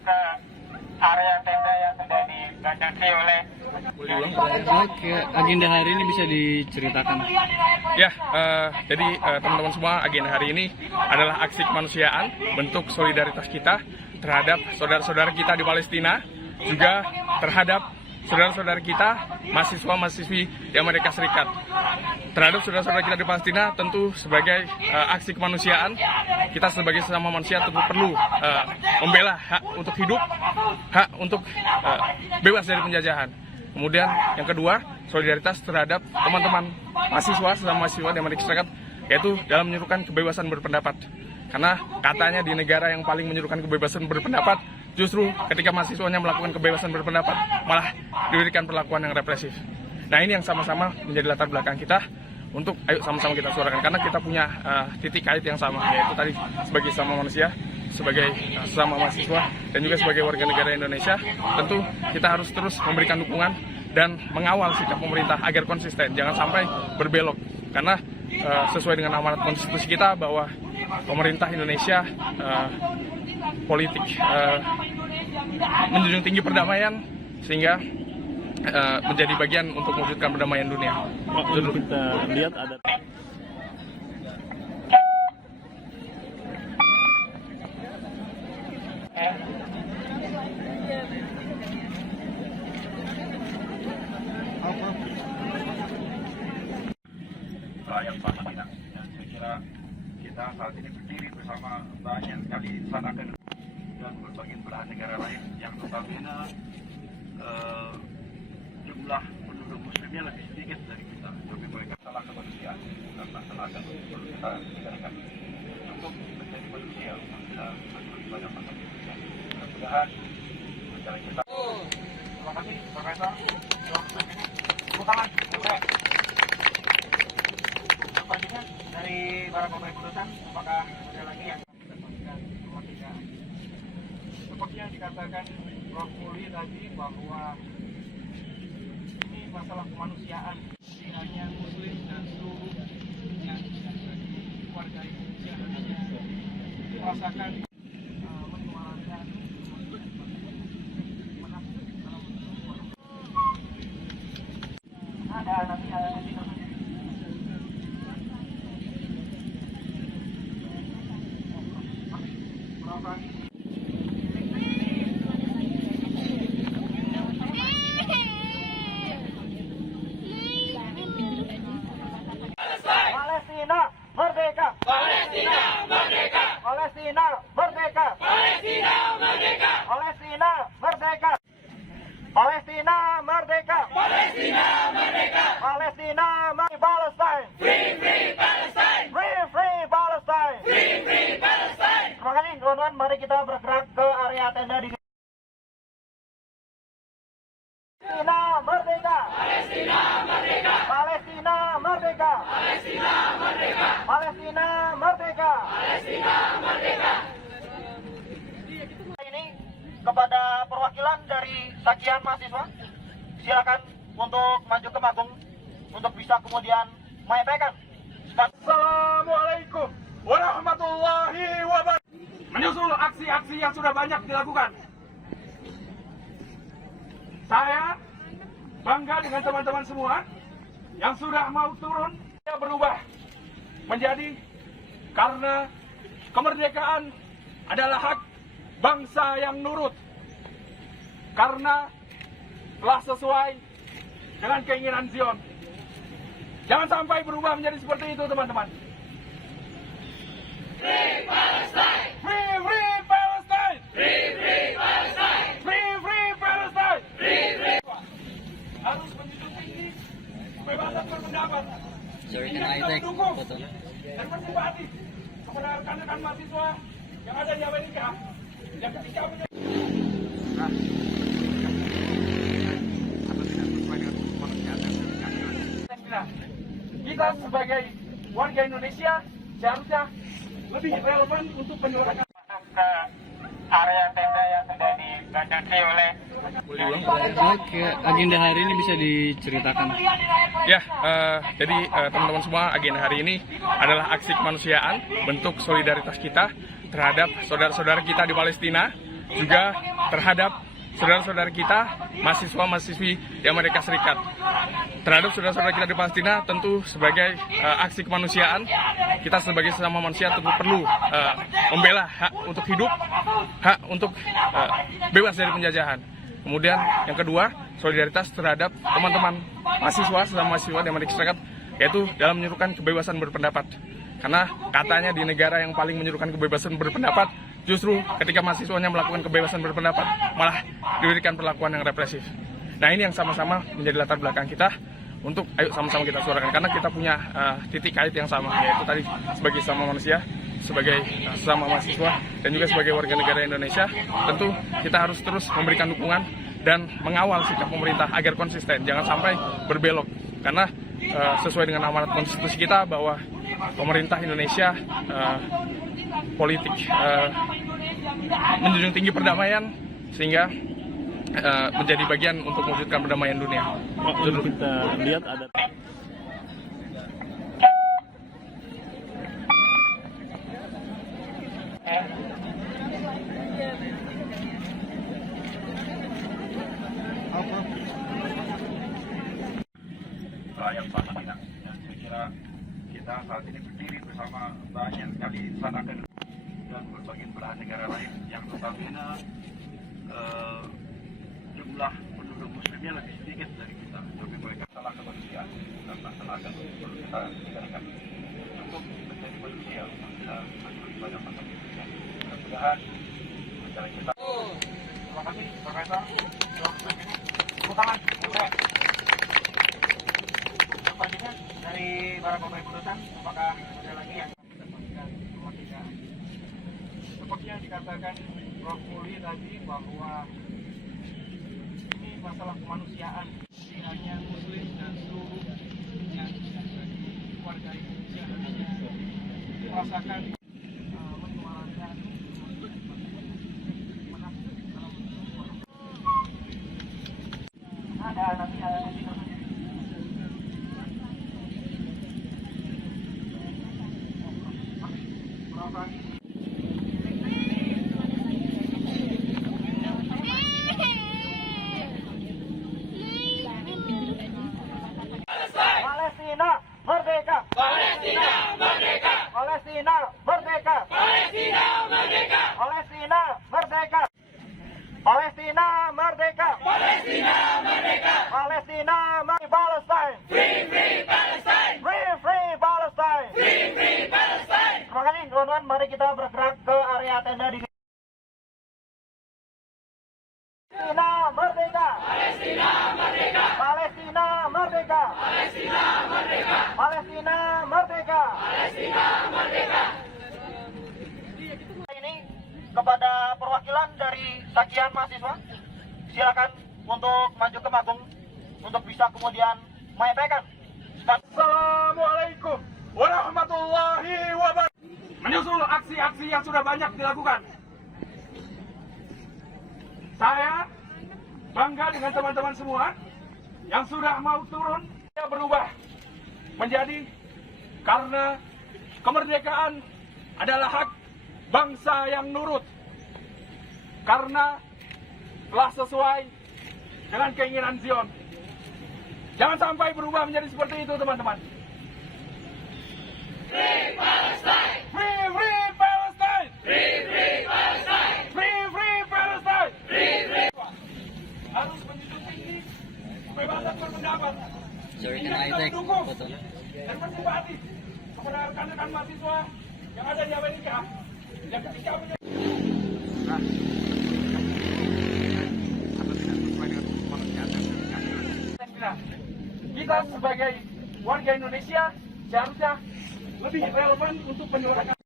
ke area tenda yang sudah dibatasi oleh. Oke, agenda hari ini bisa diceritakan? Ya, jadi teman-teman semua, agenda hari ini adalah aksi kemanusiaan, bentuk solidaritas kita terhadap saudara-saudara kita di Palestina, juga terhadap saudara-saudara kita, mahasiswa-mahasiswi di Amerika Serikat. Terhadap saudara-saudara kita di Palestina, tentu sebagai aksi kemanusiaan, kita sebagai sesama manusia tentu perlu membela hak untuk hidup, hak untuk bebas dari penjajahan. Kemudian yang kedua, solidaritas terhadap teman-teman mahasiswa, sesama mahasiswa di Amerika Serikat, yaitu dalam menyerukan kebebasan berpendapat. Karena katanya di negara yang paling menyerukan kebebasan berpendapat, justru ketika mahasiswanya melakukan kebebasan berpendapat, malah diberikan perlakuan yang represif. Nah, ini yang sama-sama menjadi latar belakang kita untuk ayo sama-sama kita suarakan. Karena kita punya titik kait yang sama, yaitu tadi sebagai sesama manusia, sebagai sesama mahasiswa, dan juga sebagai warga negara Indonesia, tentu kita harus terus memberikan dukungan dan mengawal sikap pemerintah agar konsisten, jangan sampai berbelok. Karena sesuai dengan amanat konstitusi kita bahwa pemerintah Indonesia politik menjunjung tinggi perdamaian, sehingga menjadi bagian untuk mewujudkan perdamaian dunia. Kita lihat ada rakyat Palestina. Saya kira kita saat ini berdiri bersama banyak sekali insan akademik dan berbagai belahan negara lain yang notabene jumlah penduduk muslimnya lebih sedikit dari kita, tapi mereka salah kemanusiaan karena tenaga untuk kita bicarakan untuk menjadi manusia untuk bisa lebih banyak makan. Mudah-mudahan bicara kita. Terima kasih, Profesor. Tepuk tangan. Selanjutnya dari para pemain putusan, apakah ada lagi yang mendapatkan kemerdekaan? Seperti yang dikatakan Prof. Muli tadi, bahwa ini masalah kemanusiaan, tidak hanya Muslim dan seluruh yang warga Indonesia merasakan menyuarakan ada nanti ada di Palestina merdeka! Palestina merdeka! Palestina merdeka! Palestina merdeka! Palestina merdeka! Palestina merdeka! Palestina merdeka! Palestina Palestine! Free free Palestine! Free free Palestine! Free free Palestine! Terima kasih teman-teman, mari kita bergerak ke area tenda di Palestina merdeka! Palestina merdeka! Palestina merdeka! Palestina merdeka! Palestina merdeka! Palestina merdeka! Ini kepada perwakilan dari Sakian mahasiswa, silakan untuk maju ke panggung untuk bisa kemudian menyampaikan. Assalamualaikum warahmatullahi wabarakatuh. Menyusul aksi-aksi yang sudah banyak dilakukan, saya bangga dengan teman-teman semua yang sudah mau turun berubah menjadi, karena kemerdekaan adalah hak bangsa yang nurut, karena telah sesuai dengan keinginan Zion. Jangan sampai berubah menjadi seperti itu, teman-teman. Free Palestine! Free free Palestine! Free free Palestine! Free free Palestine! Free free! Harus menjunjung tinggi kebebasan berpendapat. Kita mendukung dan bersimpati kepada rekan-rekan mahasiswa yang ada di Amerika yang ketika kita sebagai warga Indonesia seharusnya lebih relevan untuk menyuarakan ke area tenda yang sudah dibatasi oleh. Oke, agenda hari ini bisa diceritakan? Ya, jadi teman-teman semua, agenda hari ini adalah aksi kemanusiaan, bentuk solidaritas kita terhadap saudara-saudara kita di Palestina, juga terhadap saudara-saudara kita, mahasiswa-mahasiswi di Amerika Serikat. Terhadap saudara-saudara kita di Palestina, tentu sebagai aksi kemanusiaan, kita sebagai sesama manusia tentu perlu membela hak untuk hidup, hak untuk bebas dari penjajahan. Kemudian yang kedua, solidaritas terhadap teman-teman mahasiswa, sesama mahasiswa di Amerika Serikat, yaitu dalam menyerukan kebebasan berpendapat. Karena katanya di negara yang paling menyerukan kebebasan berpendapat, justru ketika mahasiswanya melakukan kebebasan berpendapat, malah diberikan perlakuan yang represif. Nah, ini yang sama-sama menjadi latar belakang kita untuk ayo sama-sama kita suarakan. Karena kita punya titik kait yang sama, yaitu tadi sebagai sesama manusia, sebagai sesama mahasiswa, dan juga sebagai warga negara Indonesia, tentu kita harus terus memberikan dukungan dan mengawal sikap pemerintah agar konsisten, jangan sampai berbelok. Karena sesuai dengan amanat konstitusi kita bahwa pemerintah Indonesia politik menjunjung tinggi perdamaian, sehingga menjadi bagian untuk mewujudkan perdamaian dunia. Kita lihat ada yang Palestina. Saya kira kita saat ini berdiri bersama banyak sekali insan akademik dan berbagai belahan negara lain yang notabene jumlah penduduk muslimnya lebih sedikit dari kita, tapi mereka salah kemanusiaan dan masalah akan perlu kita tinggalkan untuk menjadi manusia untuk bisa lebih banyak masalah. Mudah-mudahan acara kita. Terima kasih, Profesor. Tepuk tangan. Selanjutnya dari para pemain putusan, apakah ada lagi yang mendapatkan perwakilan? Seperti yang dikatakan Prof. Muli tadi bahwa ini masalah kemanusiaan, tidak hanya Muslim dan seluruh yang warga Indonesia harusnya merasakan menyuarakan ada nanti ada di Palestina merdeka! Palestina merdeka! Palestina merdeka! Palestina merdeka! Palestina merdeka! Palestina merdeka! Palestina merdeka! Palestina Palestine! Free free Palestine! Free free Palestine! Free free Palestine! Terima kasih teman-teman, mari kita bergerak ke area tenda di Palestina merdeka! Palestina merdeka! Palestina merdeka! Palestina merdeka! Palestina merdeka! Palestina merdeka! Ini kepada perwakilan dari Sakian mahasiswa, silakan untuk maju ke panggung untuk bisa kemudian menyampaikan. Assalamualaikum warahmatullahi wabarakatuh. Menyusul aksi-aksi yang sudah banyak dilakukan, saya bangga dengan teman-teman semua yang sudah mau turun. Saya berubah menjadi karena kemerdekaan adalah hak bangsa yang nurut, karena telah sesuai dengan keinginan Zion. Jangan sampai berubah menjadi seperti itu, teman-teman. Free Palestine! Free free Palestine! Free free Palestine! Free free Palestine! Free free. Harus menjunjung tinggi kebebasan berpendapat. Kita mendukung dan bersimpati kepada rekan-rekan mahasiswa yang ada di Amerika yang ketika kita sebagai warga Indonesia seharusnya lebih relevan untuk menyuarakan